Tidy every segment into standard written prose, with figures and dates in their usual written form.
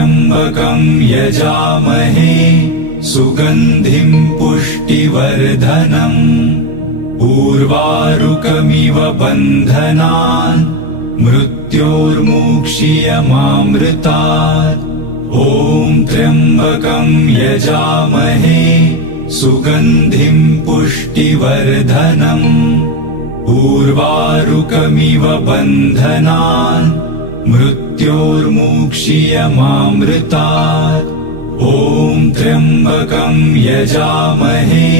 त्र्यम्बकं यजामहे सुगन्धिं पुष्टिवर्धनम् उर्वारुकमिव बन्धनान् मृत्योर्मुक्षीयमामृतात् ॐ त्र्यम्बकं यजामहे सुगन्धिं पुष्टिवर्धनम् उर्वारुकमिव बन्धनान् मृत्योर्मुक्षीयमामृतात् ॐ त्र्यम्बकं यजामहे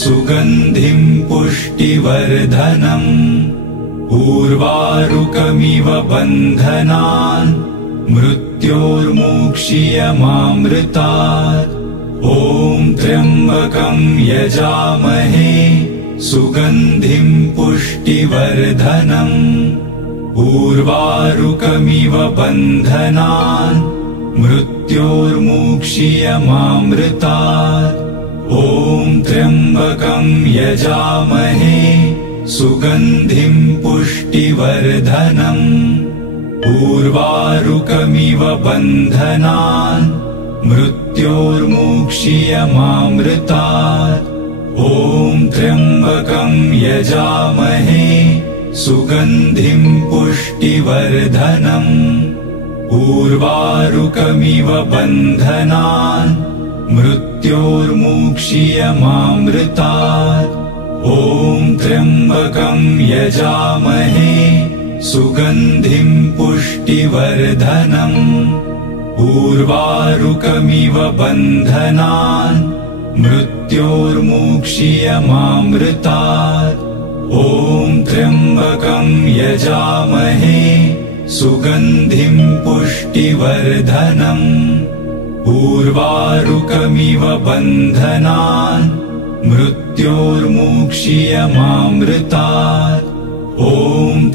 सुगन्धिं पुष्टिवर्धनम् उर्वारुकमिव बन्धनान् मृत्योर्मुक्षीयमामृतात् ॐ त्र्यम्बकं यजामहे सुगन्धिं पुष्टिवर्धनम् उर्वारुकमिव बन्धनान् मृत्योर्मुक्षीयमामृतात् ॐ त्र्यम्बकं यजामहे सुगन्धिं पुष्टिवर्धनम् उर्वारुकमिव बन्धनान् मृत्योर्मुक्षीयमामृतात् ॐ त्र्यम्बकं यजामहे सुगन्धिं पुष्टिवर्धनम् उर्वारुकमिव बन्धनान् मृत्योर्मुक्षीयमामृतात् ॐ त्र्यम्बकं यजामहे सुगन्धिं पुष्टिवर्धनम् उर्वारुकमिव बन्धनान् मृत्योर्मुक्षीयमामृतात् ॐ त्र्यम्बकं यजामहे सुगन्धिं पुष्टिवर्धनम् उर्वारुकमिव बन्धनान् मृत्योर्मुक्षीयमामृतात् ॐ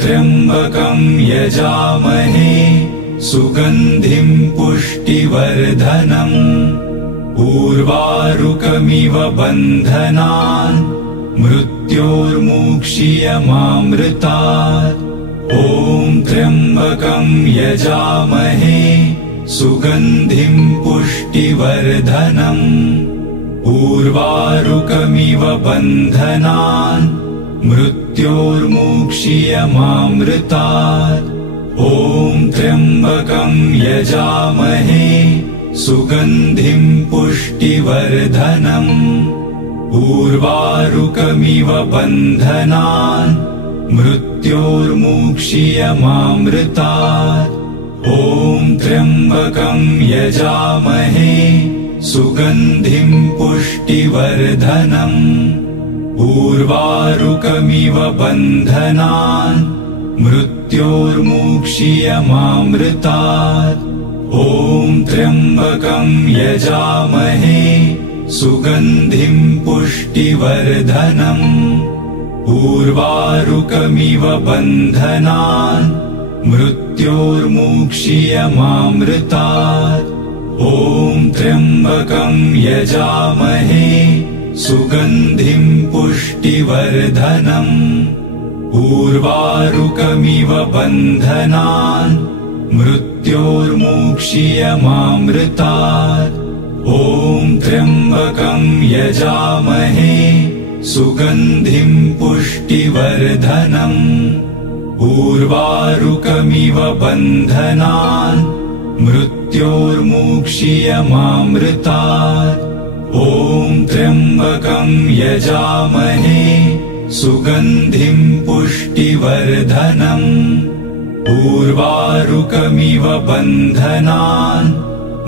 त्र्यम्बकं यजामहे सुगन्धिं पुष्टिवर्धनम् उर्वारुकमिव बन्धनान् मृत्योर्मुक्षीयमामृतात् ॐ त्र्यम्बकं यजामहे सुगन्धिं पुष्टिवर्धनम् उर्वारुकमिव बन्धनान् मृत्योर्मुक्षीयमामृतात् ॐ त्र्यम्बकं यजामहे सुगन्धिं पुष्टिवर्धनम् उर्वारुकमिव बन्धनान् मृत्योर्मुक्षीयमामृतात् ॐ त्र्यम्बकं यजामहे सुगन्धिं पुष्टिवर्धनम् उर्वारुकमिव बन्धनान् मृत्योर्मुक्षीयमामृतात् ॐ त्र्यम्बकं यजामहे सुगन्धिं पुष्टिवर्धनम् उर्वारुकमिव बन्धनान् मृत्योर्मुक्षीयमामृतात् ॐ त्र्यम्बकं यजामहे सुगन्धिं पुष्टिवर्धनम् उर्वारुकमिव बन्धनान् मृत्योर्मुक्षीयमामृतात् ॐ त्र्यम्बकं यजामहे सुगन्धिं पुष्टिवर्धनम् उर्वारुकमिव बन्धनान् मृत्योर्मुक्षीयमामृतात् ॐ त्र्यम्बकं यजामहे सुगन्धिं पुष्टिवर्धनम् उर्वारुकमिव बन्धनान्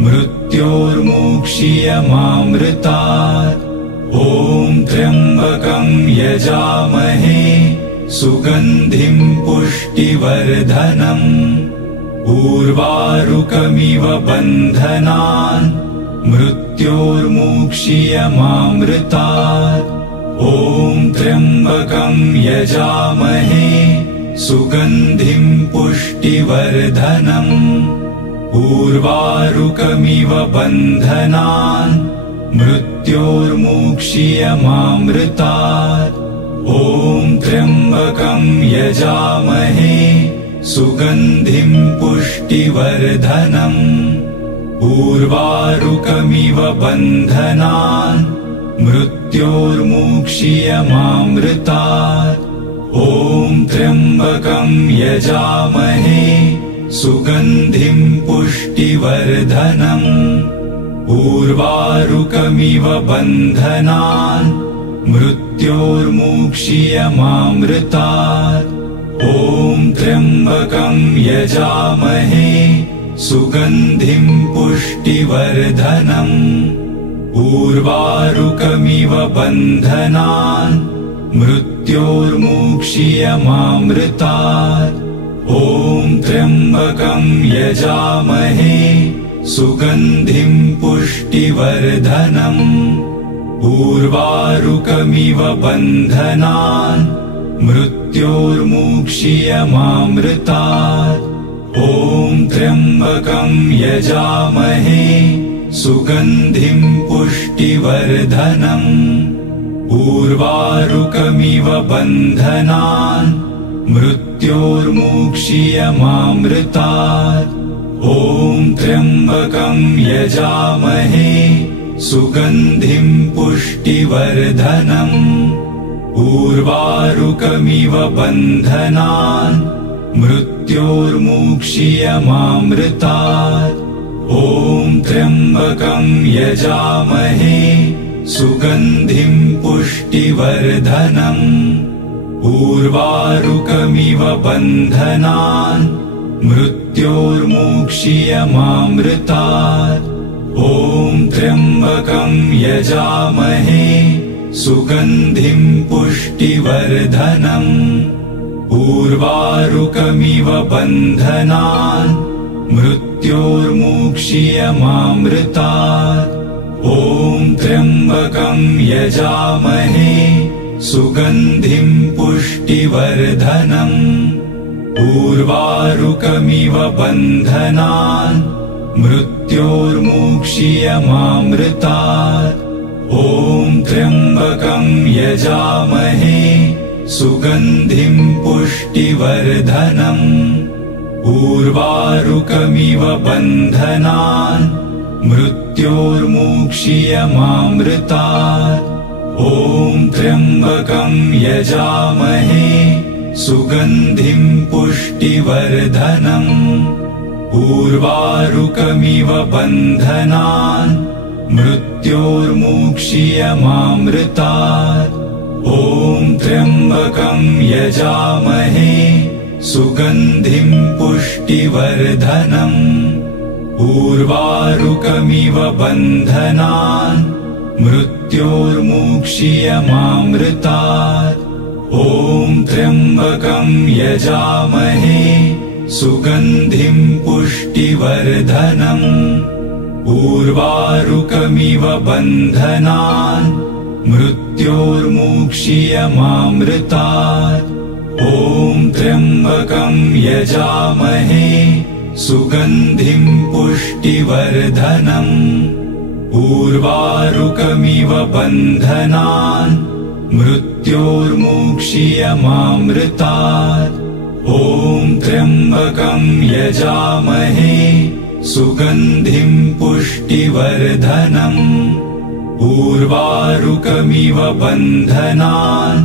मृत्योर्मुक्षीयमामृतात् ॐ त्र्यम्बकं यजामहे सुगन्धिं पुष्टिवर्धनम् उर्वारुकमिव बन्धनान् मृत्योर्मुक्षीयमामृतात् ॐ त्र्यम्बकं यजामहे सुगन्धिं पुष्टिवर्धनम् उर्वारुकमिव बन्धनान् मृत्योर्मुक्षीयमामृतात् ॐ त्र्यम्बकं यजामहे सुगन्धिं पुष्टिवर्धनम् उर्वारुकमिव बन्धनान् मृत्योर्मुक्षीयमामृतात्। ॐ त्र्यम्बकं यजामहे सुगन्धिं पुष्टिवर्धनम्। उर्वारुकमिव बन्धनान् मृत्योर्मुक्षीयमामृतात्। ॐ त्र्यम्बकं यजामहे सुगन्धिं पुष्टिवर्धनम्। उर्वारुकमिव बन्धनान् मृत्योर्मुक्षीयमामृतात्। ॐ त्र्यम्बकं यजामहे सुगन्धिं पुष्टिवर्धनम्। उर्वारुकमिव बन्धनान् मृत्योर्मुक्षीयमामृतात्। ॐ त्र्यम्बकं यजामहे सुगन्धिं पुष्टिवर्धनम्। उर्वारुकमिव बन्धनान् मृत्योर्मुक्षीयमामृतात्। ॐ त्र्यम्बकं यजामहे सुगन्धिं पुष्टिवर्धनम्। उर्वारुकमिव बन्धनान् मृत्योर्मुक्षीयमामृतात्। ॐ त्र्यम्बकं यजामहे सुगन्धिं पुष्टिवर्धनम्। उर्वारुकमिव बन्धनान् मृत्योर्मुक्षीयमामृतात्। ॐ त्र्यम्बकं यजामहे सुगन्धिं पुष्टिवर्धनम्। उर्वारुकमिव बन्धनान् मृत्योर्मुक्षीयमामृतात्। ॐ त्र्यम्बकं यजामहे सुगन्धिं पुष्टिवर्धनम्। उर्वारुकमिव बन्धनान् मृत्योर्मुक्षीयमामृतात्। ॐ त्र्यम्बकं यजामहे सुगन्धिं पुष्टिवर्धनम्। उर्वारुकमिव बन्धनान् मृत्योर्मुक्षीयमामृतात्। ॐ त्र्यम्बकं यजामहे सुगन्धिं पुष्टिवर्धनम्। उर्वारुकमिव बन्धनान् मृत्योर्मुक्षीयमामृतात्। ॐ त्र्यम्बकं यजामहे सुगन्धिं पुष्टिवर्धनम्। उर्वारुकमिव बन्धनान् मृत्योर्मुक्षीयमामृतात्। ॐ त्र्यम्बकं यजामहे सुगन्धिं पुष्टिवर्धनम्। उर्वारुकमिव बन्धनान् मृत्योर्मुक्षीयमामृतात्। ॐ त्र्यम्बकं यजामहे सुगन्धिं पुष्टिवर्धनम्। उर्वारुकमिव बन्धनान् मृत्योर्मुक्षीयमामृतात्। ॐ त्र्यम्बकं यजामहे सुगन्धिं पुष्टिवर्धनम्। उर्वारुकमिव बन्धनान्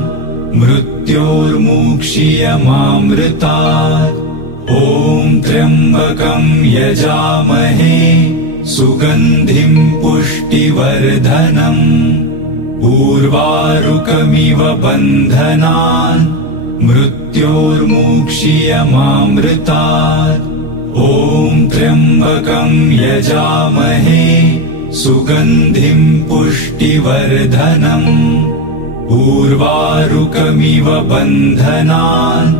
मृत्योर्मुक्षीयमामृतात्। ॐ त्र्यम्बकं यजामहे सुगन्धिं पुष्टिवर्धनम्। उर्वारुकमिव बन्धनान् मृत्योर्मुक्षीयमामृतात्। ॐ त्र्यम्बकं यजामहे सुगन्धिं पुष्टिवर्धनम्। उर्वारुकमिव बन्धनान्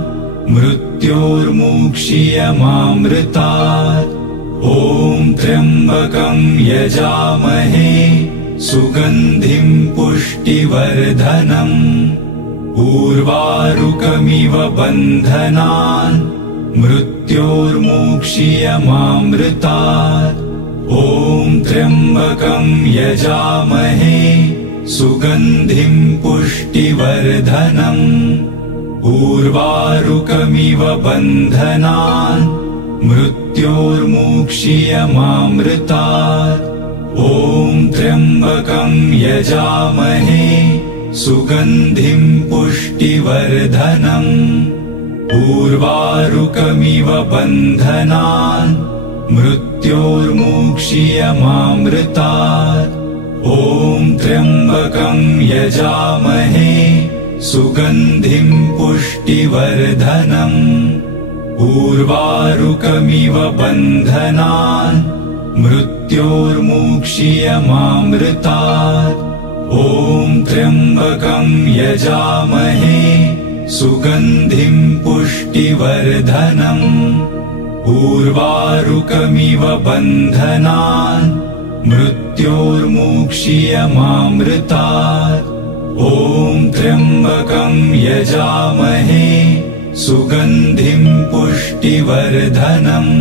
मृत्योर्मुक्षीयमामृतात्। ॐ त्र्यम्बकं यजामहे सुगन्धिं पुष्टिवर्धनम्। उर्वारुकमिव बन्धनान् मृत्योर्मुक्षीयमामृतात्। ॐ त्र्यम्बकं यजामहे सुगन्धिं पुष्टिवर्धनम्। उर्वारुकमिव बन्धनान् मृत्योर्मुक्षीयमामृतात्। मृत्योर्मुक्षीयमामृतात्। ॐ त्र्यम्बकं यजामहे सुगन्धिं पुष्टिवर्धनम्। उर्वारुकमिव बन्धनान् मृत्योर्मुक्षीयमामृतात्। ॐ त्र्यम्बकं यजामहे सुगन्धिं पुष्टिवर्धनम्। उर्वारुकमिव बन्धनान् मृत्योर्मुक्षीयमामृतात्। ॐ त्र्यम्बकं यजामहे सुगन्धिं पुष्टिवर्धनम्। उर्वारुकमिव बन्धनान् मृत्योर्मुक्षीयमामृतात्। ॐ त्र्यम्बकं यजामहे सुगन्धिं पुष्टिवर्धनम्।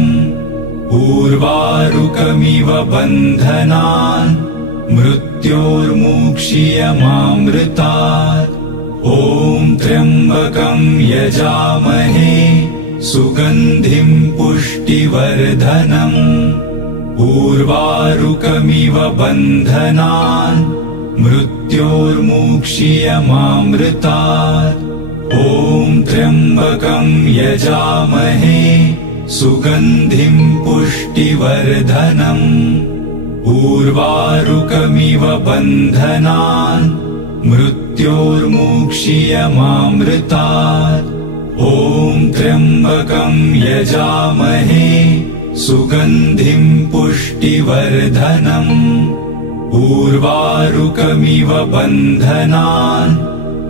उर्वारुकमिव बन्धनान् मृत्योर्मुक्षीयमामृतात्। ॐ त्र्यम्बकं यजामहे सुगन्धिं पुष्टिवर्धनम्। उर्वारुकमिव बन्धनान् मृत्योर्मुक्षीयमामृतात्। ॐ त्र्यम्बकं यजामहे सुगन्धिं पुष्टिवर्धनम्। उर्वारुकमिव बन्धनान् मृत्योर्मुक्षीयमामृतात्। ॐ त्र्यम्बकं यजामहे सुगन्धिं पुष्टिवर्धनम्। उर्वारुकमिव बन्धनान्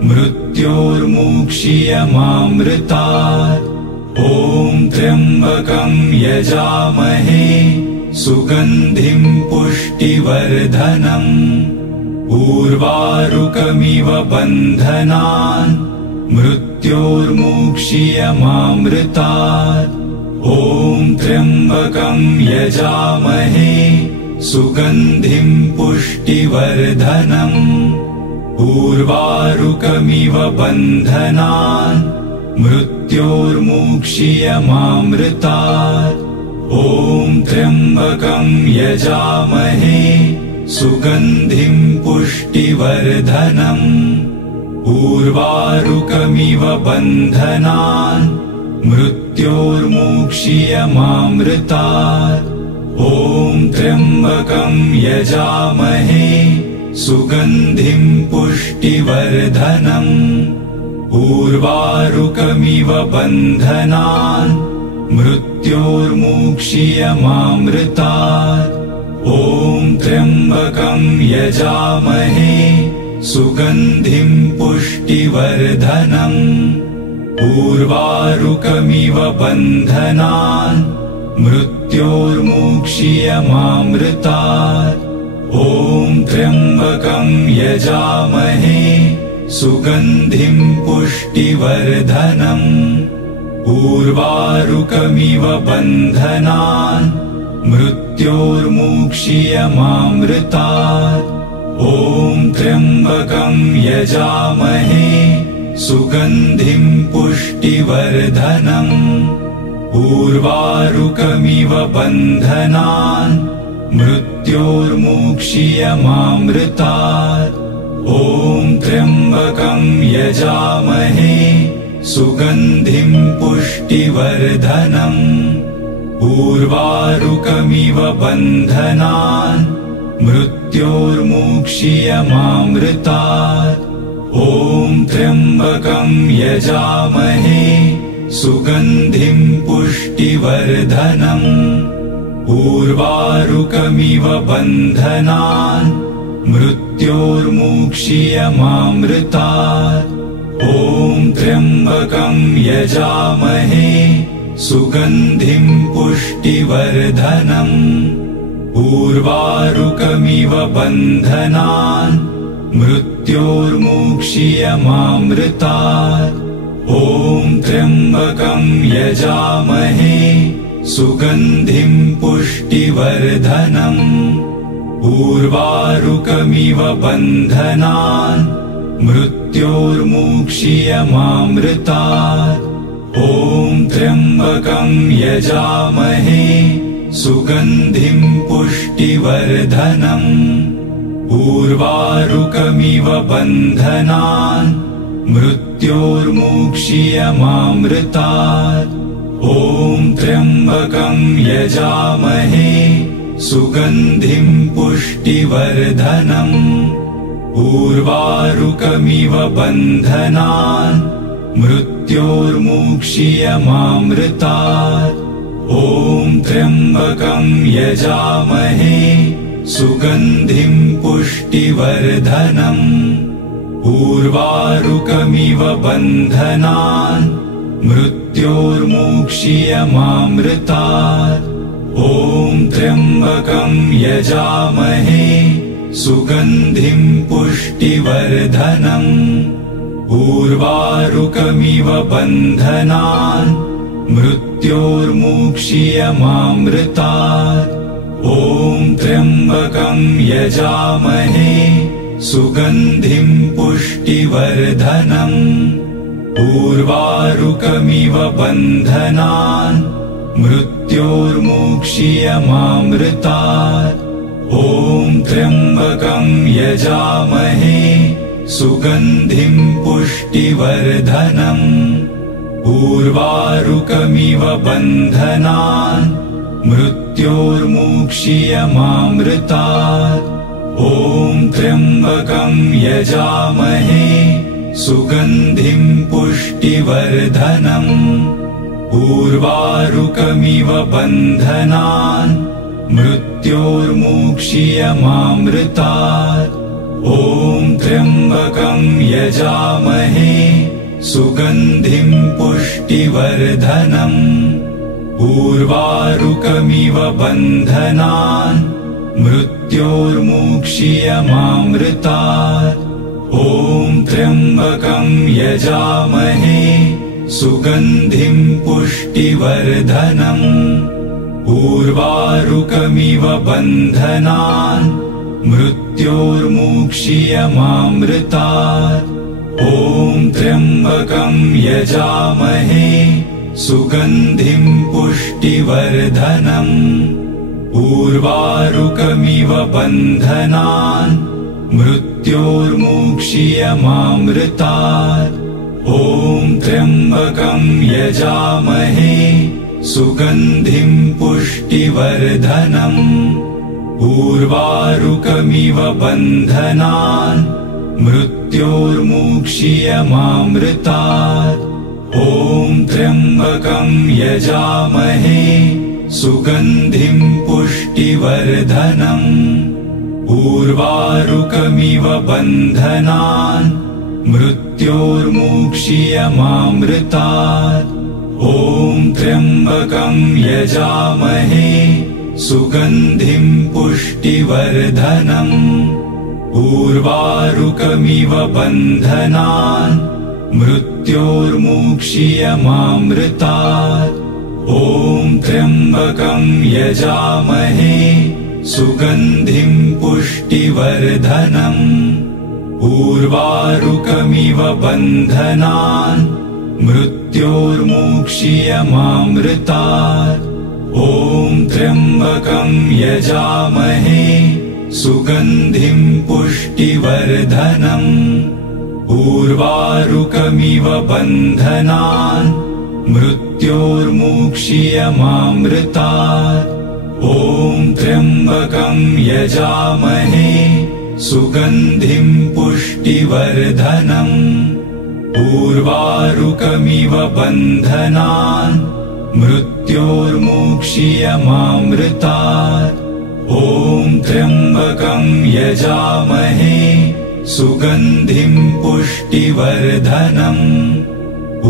मृत्योर्मुक्षीयमामृतात्। ॐ त्र्यम्बकं यजामहे सुगन्धिं पुष्टिवर्धनम्। उर्वारुकमिव बन्धनान् मृत्योर्मुक्षीयमामृतात्। ॐ त्र्यम्बकं यजामहे सुगन्धिं पुष्टिवर्धनम्। उर्वारुकमिव बन्धनान् मृत्योर्मुक्षीयमामृतात्। ॐ त्र्यम्बकं यजामहे सुगन्धिं पुष्टिवर्धनम्। उर्वारुकमिव बन्धनान् मृत्योर्मुक्षीयमामृतात्। ॐ त्र्यम्बकं यजामहे सुगन्धिं पुष्टिवर्धनम्। उर्वारुकमिव बन्धनान् मृत्योर्मुक्षीयमामृतात्। ॐ त्र्यम्बकं यजामहे सुगन्धिं पुष्टिवर्धनम्। उर्वारुकमिव बन्धनान् मृत्योर्मुक्षीयमामृतात्। ॐ त्र्यम्बकं यजामहे सुगन्धिं पुष्टिवर्धनम्। उर्वारुकमिव बन्धनान् मृत्योर्मुक्षीयमामृतात्। ॐ त्र्यम्बकं यजामहे सुगन्धिं पुष्टिवर्धनम्। उर्वारुकमिव बन्धनान् मृत्योर्मुक्षीयमामृतात्। ॐ त्र्यम्बकं यजामहे सुगन्धिं पुष्टिवर्धनम्। उर्वारुकमिव बन्धनान् मृत्योर्मुक्षीयमामृतात्। ॐ त्र्यम्बकं यजामहे सुगन्धिं पुष्टिवर्धनम्। उर्वारुकमिव बन्धनान् मृत्योर्मुक्षीयमामृतात्। ॐ त्र्यम्बकं यजामहे सुगन्धिं पुष्टिवर्धनम्। उर्वारुकमिव बन्धनान् मृत्योर्मुक्षीयमामृतात्। ॐ त्र्यम्बकं यजामहे सुगन्धिं पुष्टिवर्धनम्। उर्वारुकमिव बन्धनान् मृत्योर्मुक्षीयमामृतात्। ॐ त्र्यम्बकं यजामहे सुगन्धिं पुष्टिवर्धनम् उर्वारुकमिव बन्धनान् मृत्योर्मुक्षीयमामृतात् ॐ त्र्यम्बकं यजामहे सुगन्धिं पुष्टिवर्धनम् उर्वारुकमिव बन्धनान् मृत्योर्मुक्षीयमामृतात् ॐ त्र्यम्बकं यजामहे सुगन्धिं पुष्टिवर्धनम् उर्वारुकमिव बन्धनान् मृत्योर्मुक्षीयमामृतात् ॐ त्र्यम्बकं यजामहे सुगन्धिं पुष्टिवर्धनम् उर्वारुकमिव बन्धनान् मृत्योर्मुक्षीयमामृतात् ॐ त्र्यम्बकं यजामहे सुगन्धिं पुष्टिवर्धनम् उर्वारुकमिव बन्धनान् मृत्योर्मुक्षीयमामृतात् ॐ त्र्यम्बकं यजामहे सुगन्धिं पुष्टिवर्धनम् उर्वारुकमिव बन्धनान् मृत्योर्मुक्षीयमामृतात् ॐ त्र्यम्बकं यजामहे सुगन्धिं पुष्टिवर्धनम् उर्वारुकमिव बन्धनान् मृत्योर्मुक्षीयमामृतात् ॐ त्र्यम्बकं यजामहे सुगन्धिं पुष्टिवर्धनम् उर्वारुकमिव बन्धनान् मृत्योर्मुक्षीयमामृतात् ॐ त्र्यम्बकं यजामहे सुगन्धिं पुष्टिवर्धनम् उर्वारुकमिव बन्धनान् मृत्योर्मुक्षीयमामृतात् ॐ त्र्यम्बकं यजामहे सुगन्धिं पुष्टिवर्धनम् उर्वारुकमिव बन्धनान् मृत्योर्मुक्षीयमामृतात् ॐ त्र्यम्बकं यजामहे सुगन्धिं पुष्टिवर्धनम् उर्वारुकमिव बन्धनान् मृत्योर्मुक्षीयमामृतात् ॐ त्र्यम्बकं यजामहे सुगन्धिं पुष्टिवर्धनम् उर्वारुकमिव बन्धनान् मृत्योर्मुक्षीयमामृतात् ॐ त्र्यम्बकं यजामहे सुगन्धिं पुष्टिवर्धनम् उर्वारुकमिव बन्धनान् मृत्योर्मुक्षीयमामृतात् ॐ त्र्यम्बकं यजामहे सुगन्धिं पुष्टिवर्धनम् उर्वारुकमिव बन्धनान् मृत्योर्मुक्षीयमामृतात् ॐ त्र्यम्बकं यजामहे सुगन्धिं पुष्टिवर्धनम् उर्वारुकमिव बन्धनान् मृत्योर्मुक्षीयमामृतात् ॐ त्र्यम्बकं यजामहे सुगन्धिं पुष्टिवर्धनम् उर्वारुकमिव बन्धनान् मृत्योर्मुक्षीयमामृतात् ॐ त्र्यम्बकं यजामहे सुगन्धिं पुष्टिवर्धनम्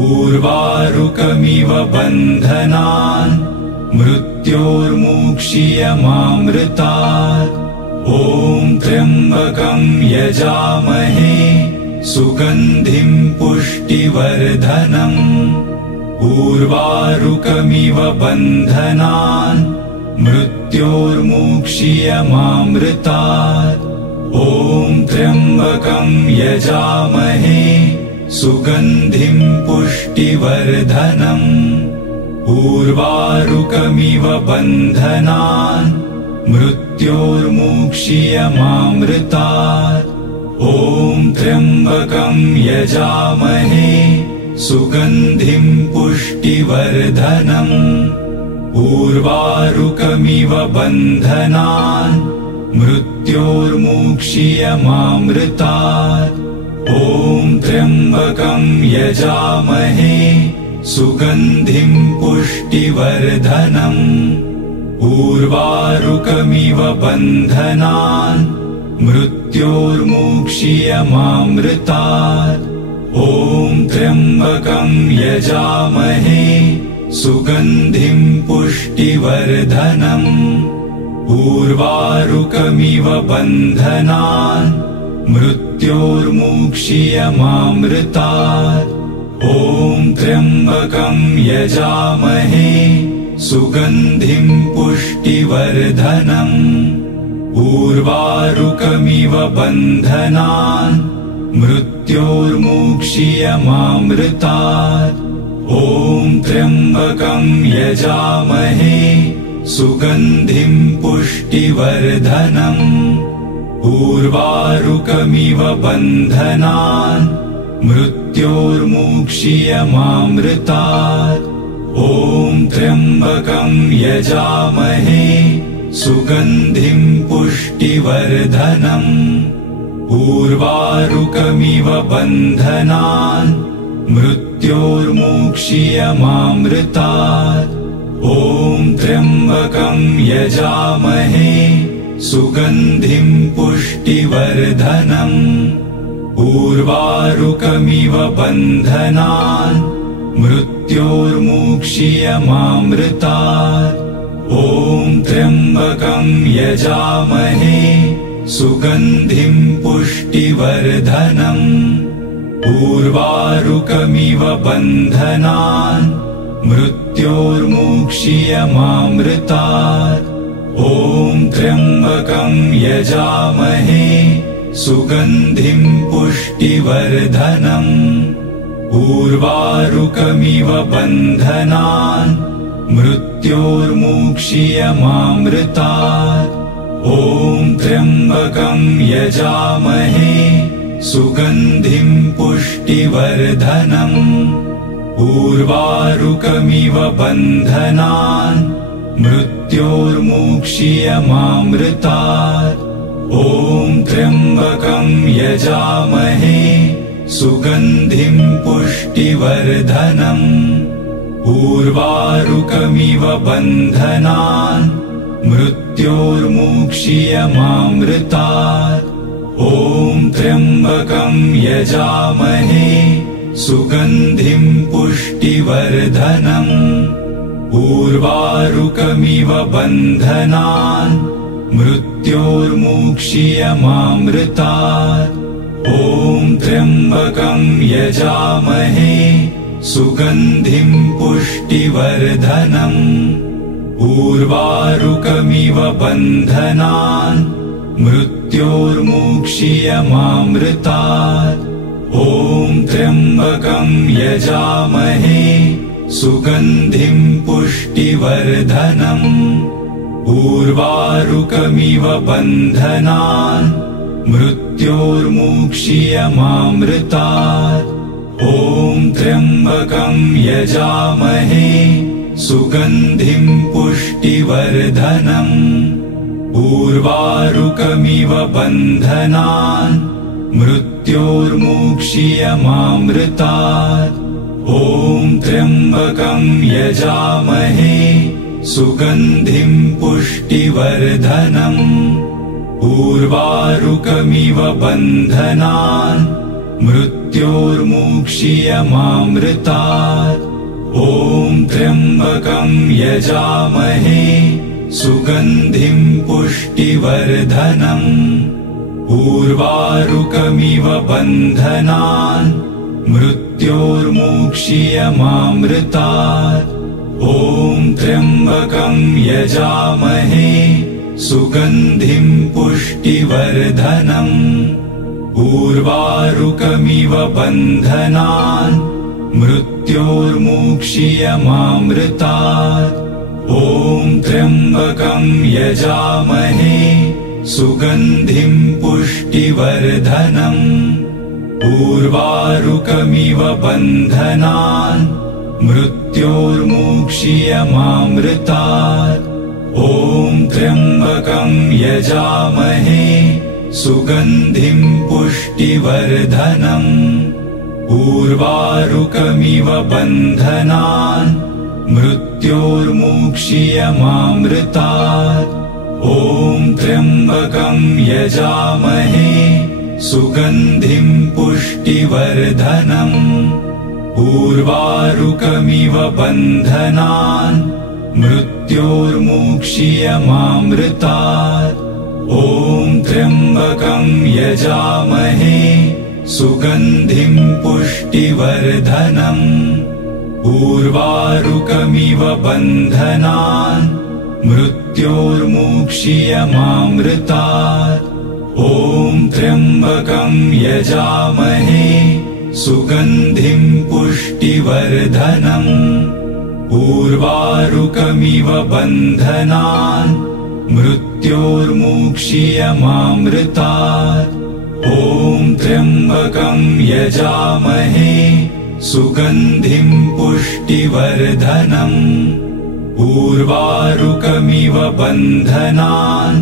उर्वारुकमिव बन्धनान् मृत्योर्मुक्षीयमामृतात् ॐ त्र्यम्बकं यजामहे सुगन्धिं पुष्टिवर्धनम् उर्वारुकमिव बन्धनान् मृत्योर्मुक्षीयमामृतात् ॐ त्र्यम्बकं यजामहे सुगन्धिं पुष्टिवर्धनम् उर्वारुकमिव बन्धनान् मृत्योर्मुक्षीयमामृतात् ॐ त्र्यम्बकं यजामहे सुगन्धिं पुष्टिवर्धनम् उर्वारुकमिव बन्धनान् मृत्योर्मुक्षीयमामृतात् ॐ त्र्यम्बकं यजामहे सुगन्धिं पुष्टिवर्धनम् उर्वारुकमिव बन्धनान् मृत्योर्मुक्षीयमामृतात् ॐ त्र्यम्बकं यजामहे सुगन्धिं पुष्टिवर्धनम् उर्वारुकमिव बन्धनान् मृत्योर्मुक्षीयमामृतात् ॐ त्र्यम्बकं यजामहे सुगन्धिं पुष्टिवर्धनम् उर्वारुकमिव बन्धनान् मृत्योर्मुक्षीयमामृतात् ॐ त्र्यम्बकं यजामहे सुगन्धिं पुष्टिवर्धनम् उर्वारुकमिव बन्धनान् मृत्योर्मुक्षीयमामृतात् ॐ त्र्यम्बकं यजामहे सुगन्धिं पुष्टिवर्धनम् उर्वारुकमिव बन्धनान् मृत्योर्मुक्षीयमामृतात् ॐ त्र्यम्बकं यजामहे सुगन्धिं पुष्टिवर्धनम् उर्वारुकमिव बन्धनान् मृत्योर्मुक्षीयमामृतात् ॐ त्र्यम्बकं यजामहे सुगन्धिं पुष्टिवर्धनम् उर्वारुकमिव बन्धनान् मृत्योर्मुक्षीयमामृतात् ॐ त्र्यम्बकं यजामहे सुगन्धिं पुष्टिवर्धनम् उर्वारुकमिव बन्धनान् मृत्योर्मुक्षीयमामृतात् ॐ त्र्यम्बकं यजामहे सुगन्धिं पुष्टिवर्धनम् उर्वारुकमिव बन्धनान् मृत्योर्मुक्षीयमामृतात् ॐ त्र्यम्बकं यजामहे सुगन्धिं पुष्टिवर्धनम् उर्वारुकमिव बन्धनान् मृत्योर्मुक्षीयमामृतात् ॐ त्र्यम्बकं यजामहे सुगन्धिं पुष्टिवर्धनम् उर्वारुकमिव बन्धनान् मृत्योर्मुक्षीयमामृतात् ॐ त्र्यम्बकं यजामहे सुगन्धिं पुष्टिवर्धनम् उर्वारुकमिव बन्धनान् मृत्योर्मुक्षीयमामृतात् ॐ त्र्यम्बकं यजामहे सुगन्धिं पुष्टिवर्धनम् उर्वारुकमिव बन्धनान् मृत्योर्मुक्षीयमामृतात् ॐ त्र्यम्बकं यजामहे सुगन्धिं पुष्टिवर्धनम् उर्वारुकमिव बन्धनान् मृत्योर्मुक्षीयमामृतात् ॐ त्र्यम्बकं यजामहे सुगन्धिं पुष्टिवर्धनम् उर्वारुकमिव बन्धनान् मृत्योर्मुक्षीयमामृतात् ॐ त्र्यम्बकं यजामहे सुगन्धिं पुष्टिवर्धनम् उर्वारुकमिव बन्धनान् मृत्योर्मुक्षीयमामृतात् ॐ त्र्यम्बकं यजामहे सुगन्धिं पुष्टिवर्धनम् उर्वारुकमिव बन्धनान् मृत्योर्मुक्षीयमामृतात्। ॐ त्र्यम्बकं यजामहे सुगन्धिं पुष्टिवर्धनम्। उर्वारुकमिव बन्धनान् मृत्योर्मुक्षीयमामृतात्। ॐ त्र्यम्बकं यजामहे सुगन्धिं पुष्टिवर्धनम्। उर्वारुकमिव बन्धनान् मृत्योर्मुक्षीयमामृतात्। ॐ त्र्यम्बकं यजामहे सुगन्धिं पुष्टिवर्धनम्। उर्वारुकमिव बन्धनान् मृत्योर्मुक्षीयमामृतात्। ॐ त्र्यम्बकं यजामहे सुगन्धिं पुष्टिवर्धनम्। उर्वारुकमिव बन्धनान् मृत्योर्मुक्षीयमामृतात्। ॐ त्र्यम्बकं यजामहे सुगन्धिं पुष्टिवर्धनम्। उर्वारुकमिव बन्धनान् मृत्योर्मुक्षीयमामृतात्। ॐ त्र्यम्बकं यजामहे सुगन्धिं पुष्टिवर्धनम्। उर्वारुकमिव बन्धनान्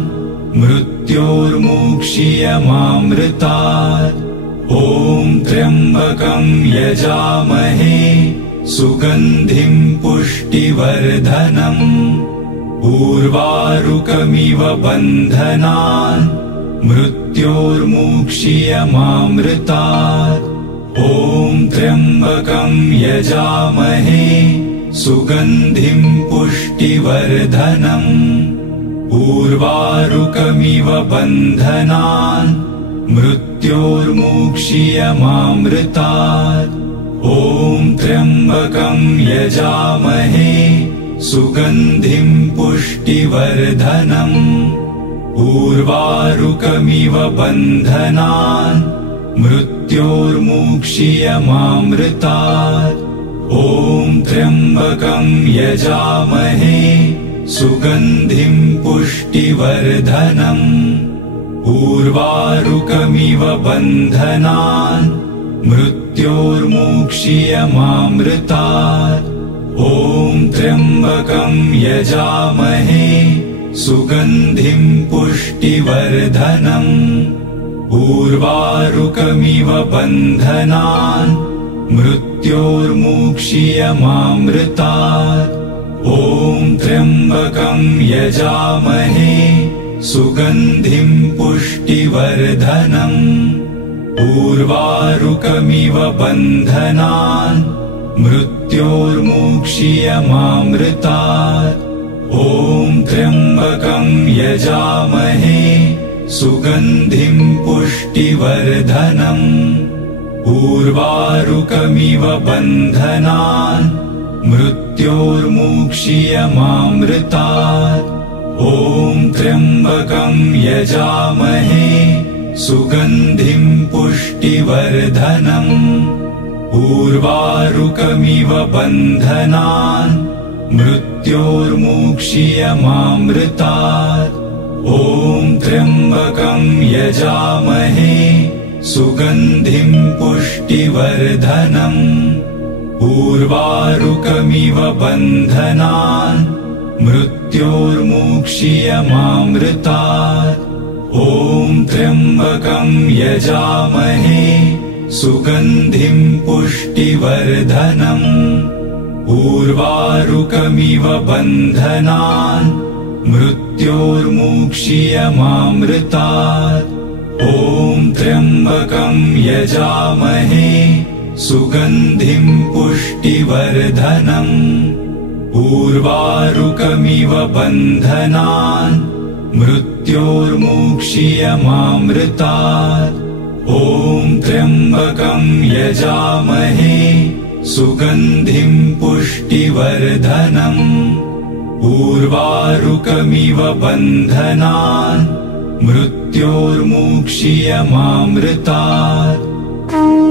मृत्योर्मुक्षीयमामृतात्। ॐ त्र्यम्बकं यजामहे सुगन्धिं पुष्टिवर्धनम्। उर्वारुकमिव बन्धनान् मृत्योर्मुक्षीयमामृतात्। ॐ त्र्यम्बकं यजामहे सुगन्धिं पुष्टिवर्धनम्। उर्वारुकमिव बन्धनान् मृत्योर्मुक्षीयमामृतात्। ॐ त्र्यम्बकं यजामहे सुगन्धिं पुष्टिवर्धनम्। उर्वारुकमिव बन्धनान् मृत्योर्मुक्षीयमामृतात्। ॐ त्र्यम्बकं यजामहे सुगन्धिं पुष्टिवर्धनम्। उर्वारुकमिव बन्धनान् मृत्योर्मुक्षीयमामृतात्। ॐ त्र्यम्बकं यजामहे सुगन्धिं पुष्टिवर्धनम्। उर्वारुकमिव बन्धनान् मृत्योर्मुक्षीयमामृतात्। ॐ त्र्यम्बकं यजामहे सुगन्धिं पुष्टिवर्धनम्। उर्वारुकमिव बन्धनान् मृत्योर्मुक्षीयमामृतात्। ॐ त्र्यम्बकं यजामहे सुगन्धिं पुष्टिवर्धनम्। उर्वारुकमिव बन्धनान् मृत्योर्मुक्षीयमामृतात्। ॐ त्र्यम्बकं यजामहे सुगन्धिं पुष्टिवर्धनम्। उर्वारुकमिव बन्धनान् मृत्योर्मुक्षीयमामृतात्। ॐ त्र्यम्बकं यजामहे सुगन्धिं पुष्टिवर्धनम्। उर्वारुकमिव बन्धनान् मृत्योर्मुक्षीयमामृतात्। ॐ त्र्यम्बकं यजामहे सुगन्धिं पुष्टिवर्धनम्। उर्वारुकमिव बन्धनान् मृत्योर्मुक्षीयमामृतात्। ॐ त्र्यम्बकं यजामहे सुगन्धिं पुष्टिवर्धनम्। उर्वारुकमिव बन्धनान् मृत्योर्मुक्षीयमामृतात्। ॐ त्र्यम्बकं यजामहे सुगन्धिं पुष्टिवर्धनम्। उर्वारुकमिव बन्धनान् मृत्योर्मुक्षीयमामृतात्।